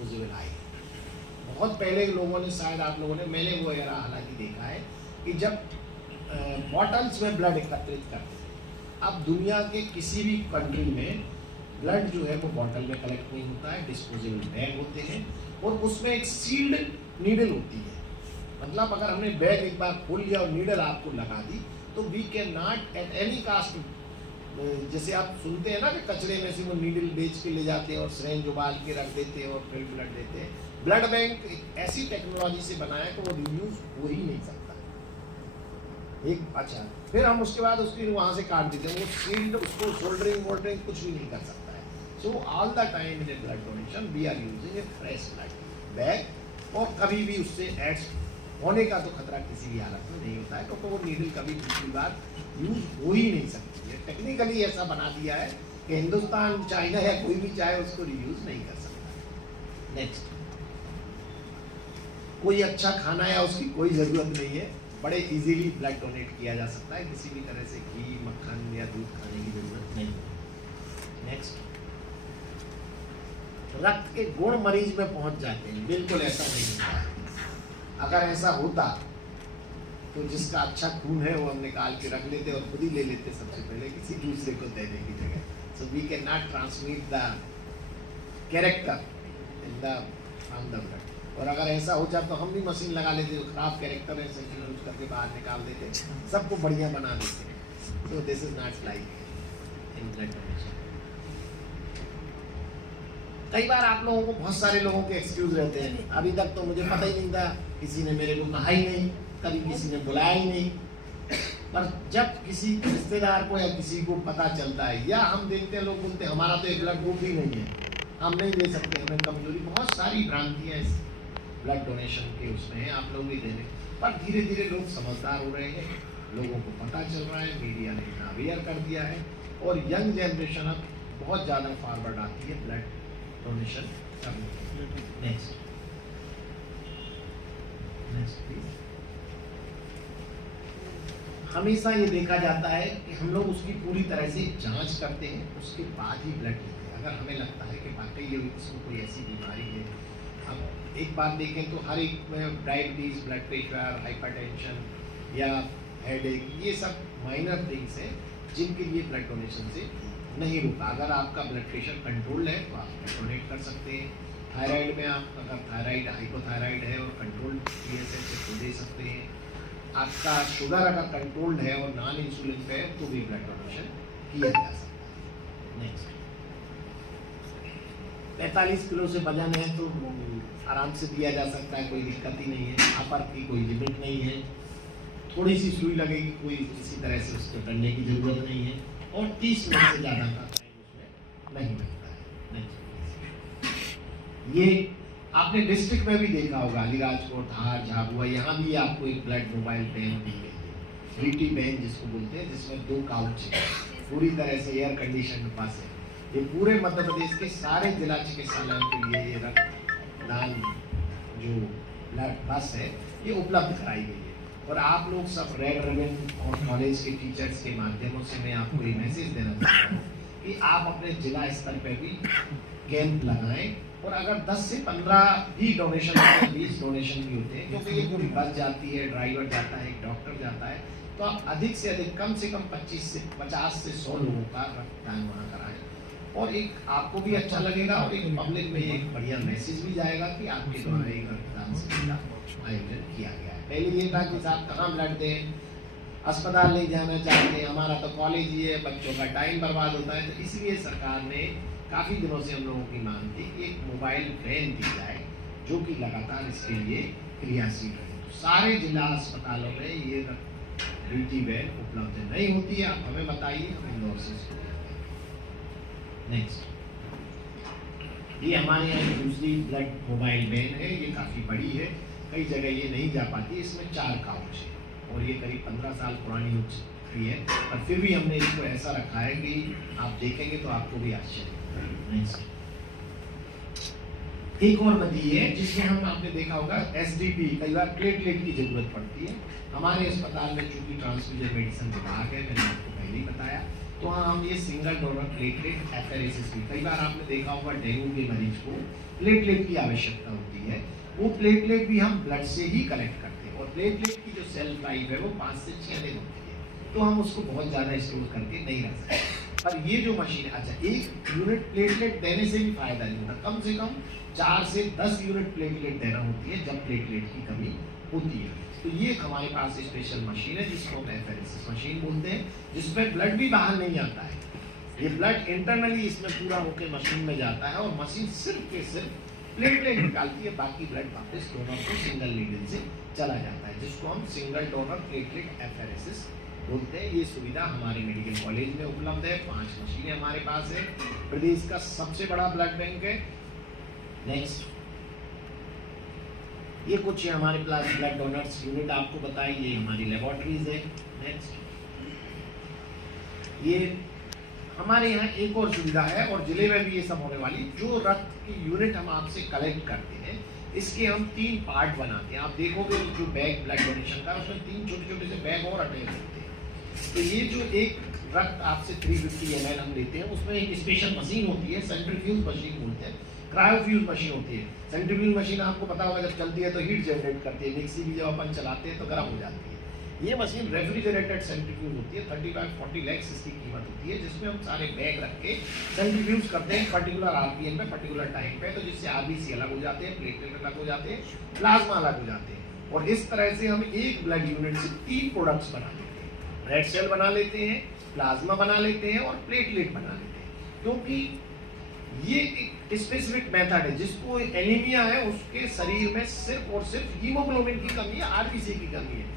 Disposable आई। बहुत पहले लोगों ने, शायद आप लोगों ने, मैंने वो एरा हालांकि देखा है कि जब बॉटल्स में ब्लड एकत्रित करते थे। अब दुनिया के किसी भी कंट्री में ब्लड जो है वो बॉटल में कलेक्ट नहीं होता है, डिस्पोजेबल बैग होते हैं और उसमें एक सील्ड नीडल होती है। मतलब अगर हमने बैग एक बार खोल लिया और नीडल आपको लगा दी तो we can not at any cost, जैसे आप सुनते हैं ना कि कचरे में से वो नीडल बेच के ले जाते हैं और सिरेंज उबाल के रख देते हैं और फिर ब्लड देते हैं। ब्लड बैंक एक ऐसी टेक्नोलॉजी से बनाया कि वो रियूज हो ही नहीं सकता। एक अच्छा, फिर हम उसके बाद उसकी वहाँ से काट देते हैं, वो सील्ड, उसको सोल्डरिंग वोल्डरिंग कुछ भी नहीं कर सकता है। So all the time in a blood donation we are using a fresh blood bag, और कभी भी उससे एड्स होने का तो खतरा किसी भी हालत में नहीं होता है, क्योंकि वो नीडल कभी दूसरी बार यूज हो ही नहीं सकती है। टेक्निकली ऐसा बना दिया है कि हिंदुस्तान, चाइना या कोई भी चाहे उसको रीयूज नहीं कर सकता। नेक्स्ट, कोई अच्छा खाना या उसकी कोई ज़रूरत नहीं है, बड़े इजीली ब्लड डोनेट किया जा सकता है, किसी भी तरह से घी, मक्खन या दूध खाने की जरूरत नहीं। नेक्स्ट, रक्त के गुण मरीज में पहुंच जाते हैं, बिल्कुल ऐसा नहीं होता है। अगर ऐसा होता तो जिसका अच्छा खून है वो हम निकाल के रख लेते और खुद ही ले लेते सबसे पहले, किसी दूसरे को देने की जगह। So we can not transmit the character in the from the blood. और अगर ऐसा हो जाए तो हम भी मशीन लगा लेते, जो खराब कैरेक्टर है सेंट्रल यूज करके बाहर निकाल देते, सबको बढ़िया बना देते। So this is not like in blood donation. कई बार आप लोगों को, बहुत सारे लोगों के एक्सक्यूज रहते हैं, अभी तक तो मुझे पता ही नहीं था, किसी ने मेरे को कहा ही नहीं, कभी किसी ने बुलाया ही नहीं। पर जब किसी रिश्तेदार को या किसी को पता चलता है, या हम देखते हैं लोग बोलते हैं हमारा तो एक ब्लड ग्रुप ही नहीं है, हम नहीं दे सकते, हमें कमजोरी, बहुत सारी भ्रांतियाँ इस ब्लड डोनेशन के उसमें है, आप लोग भी देने। पर धीरे धीरे लोग समझदार हो रहे हैं, लोगों को पता चल रहा है, मीडिया ने इतना अवेयर कर दिया है, और यंग जनरेशन अब बहुत ज़्यादा फॉरवर्ड आती है ब्लड डोनेशन करने। Next please. हमेशा ये देखा जाता है कि हम लोग उसकी पूरी तरह से जांच करते हैं, उसके बाद ही ब्लड लेते हैं। अगर हमें लगता है कि वाकई ये इसको कोई ऐसी बीमारी है, अब एक बात देखें तो हर एक में डायबिटीज़, ब्लड प्रेशर, हाइपरटेंशन या हेडेक, ये सब माइनर थिंग्स हैं जिनके लिए ब्लड डोनेशन से नहीं रुका। अगर आपका ब्लड प्रेशर कंट्रोल है तो आप डोनेट कर सकते हैं। थायराइड में आप अगर थायराइड, हाइपोथायराइड है और कंट्रोल TSH तो दे सकते हैं। आपका शुगर अगर कंट्रोल्ड है और नॉन इंसुलिन पे है तो भी ब्लड डोनेशन किया जा सकता है। नेक्स्ट, 45 किलो से वजन है तो आराम से दिया जा सकता है, कोई दिक्कत ही नहीं है। अपर की कोई लिमिट नहीं है, थोड़ी सी सुई लगेगी, कोई किसी तरह से उसको करने की जरूरत नहीं है, और 30 मिनट से ज़्यादा का टाइम उसमें नहीं लगता है। नेक्स्ट, ये आपने डिस्ट्रिक्ट में भी देखा होगा, अलीराजपुर, धार, झाबुआ, यहाँ भी आपको एक ब्लड मोबाइल वैन दी गई है, रीटी वैन जिसको बोलते हैं, जिसमें 2 काउच है, पूरी तरह से एयर कंडीशन बस है। ये पूरे मध्य प्रदेश के सारे जिला चिकित्सालयों के लिए ये रक्तदान जो बस है ये उपलब्ध कराई गई है। और आप लोग सब रेड रिबन और कॉलेज के टीचर्स के माध्यमों से मैं आपको ये मैसेज देना चाहता हूँ कि आप अपने जिला स्तर पर भी कैंप लगाएं, और अगर 10 से 15 भी डोनेशन होते हैं, 20 डोनेशन भी होते हैं, क्योंकि ये पूरी बस जाती है, ड्राइवर जाता है, एक डॉक्टर जाता है, तो आप अधिक से अधिक, कम से कम 50 से 100 लोगों का रक्तदान वहाँ कराएं, और एक आपको भी अच्छा लगेगा और एक पब्लिक में एक बढ़िया मैसेज भी जाएगा कि आपके द्वारा एक रक्तदान शिविर का आयोजन किया गया है। पहले ये था कि साहब कहाँ ब्लड दें, अस्पताल नहीं जाना चाहते, हमारा तो कॉलेज ही है, बच्चों का टाइम बर्बाद होता है, तो इसलिए सरकार ने काफ़ी दिनों से हम लोगों की मांग थी कि एक मोबाइल वैन दी जाए जो कि लगातार इसके लिए क्रियाशील रहे। तो सारे जिला अस्पतालों में ये रीटी वैन उपलब्ध नहीं होती है, आप हमें बताइए, हम इंदौर से इसको देते हैं। नेक्स्ट, ये हमारे यहाँ दूसरी ब्लड मोबाइल वैन है, ये काफ़ी बड़ी है, कई जगह ये नहीं जा पाती, इसमें 4 काउच है और ये करीब 15 साल पुरानी हो चुकी है, पर फिर भी हमने इसको ऐसा रखा है कि आप देखेंगे तो आपको भी आश्चर्य। एक और बदी है जिसमें हम, आपने देखा होगा SDP, कई बार प्लेटलेट की जरूरत पड़ती है। हमारे अस्पताल में चूंकि ट्रांसफ्यूजन मेडिसिन विभाग है, मैंने आपको पहले ही बताया, तो हाँ हम ये सिंगल डोनर प्लेटलेट एफेरेसिस भी, कई बार आपने देखा होगा डेंगू के मरीज को प्लेटलेट की आवश्यकता होती है। वो प्लेटलेट भी हम ब्लड से ही कलेक्ट करते हैं, और प्लेटलेट की जो सेल्फ लाइफ है वो 5 से 6 दिन होती है, तो हम उसको बहुत ज़्यादा स्टोर करके नहीं रख सकते। पर ये जो मशीन है, अच्छा, 1 यूनिट प्लेटलेट देने से भी फायदा नहीं होता, कम से कम 4 से 10 यूनिट प्लेटलेट देना होती है जब प्लेटलेट की कमी होती है। तो ये हमारे पास स्पेशल मशीन है जिसको हम एफेरेसिस मशीन बोलते हैं, जिसमें ब्लड भी बाहर नहीं आता है। ये ब्लड इंटरनली इसमें पूरा होकर मशीन में जाता है, और मशीन सिर्फ के सिर्फ प्लेटलेट निकालती है, बाकी ब्लड वापस डोनर को सिंगल नीडल से चला जाता है, जिसको हम सिंगल डोनर प्लेटलेट एफेरेसिस बोलते हैं। ये सुविधा हमारे मेडिकल कॉलेज में उपलब्ध है। 5 मशीनें हमारे पास है। प्रदेश का सबसे बड़ा ब्लड बैंक है। नेक्स्ट, ये कुछ हमारे पास ब्लड डोनर्स यूनिट आपको बताई, ये हमारी लेबोरेटरीज है। नेक्स्ट, ये हमारे यहाँ एक और सुविधा है, और जिले में भी ये सब होने वाली, जो रक्त की यूनिट हम आपसे कलेक्ट करते हैं, इसके हम 3 पार्ट बनाते हैं। आप देखोगे जो बैग ब्लड डोनेशन का, उसमें 3 छोटे छोटे से बैग और अटैच होते हैं। तो ये जो एक रक्त आपसे 350 ml हम लेते हैं, उसमें एक स्पेशल मशीन होती है, सेंट्रीफ्यूज मशीन बोलते हैं, क्रायोफ्यूज मशीन होती है। सेंट्रीफ्यूज मशीन आपको पता होगा जब चलती है तो हीट जनरेट करती है, मिक्सी भी जब अपन चलाते हैं तो गर्म हो जाती है। ये मशीन रेफ्रिजरेटेड सेंट्रीफ्यूज होती है, 35-40 लाख इसकी कीमत होती है, जिसमें हम सारे बैग रख के सेंट्रीफ्यूज करते हैं पर्टिकुलर आरपीएम पे, पर्टिकुलर टाइम पे, तो जिससे आरबीसी अलग हो जाते हैं, प्लेटलेट अलग हो जाते हैं, प्लाज्मा अलग हो जाते हैं, और इस तरह से हम एक ब्लड यूनिट से 3 प्रोडक्ट्स बना लेते हैं। रेड सेल बना लेते हैं, प्लाज्मा बना लेते हैं, और प्लेटलेट बना लेते हैं। क्योंकि ये एक स्पेसिफिक मेथड है, जिसको एनीमिया है उसके शरीर में सिर्फ और सिर्फ हीमोग्लोबिन की कमी है, आरबीसी की कमी है,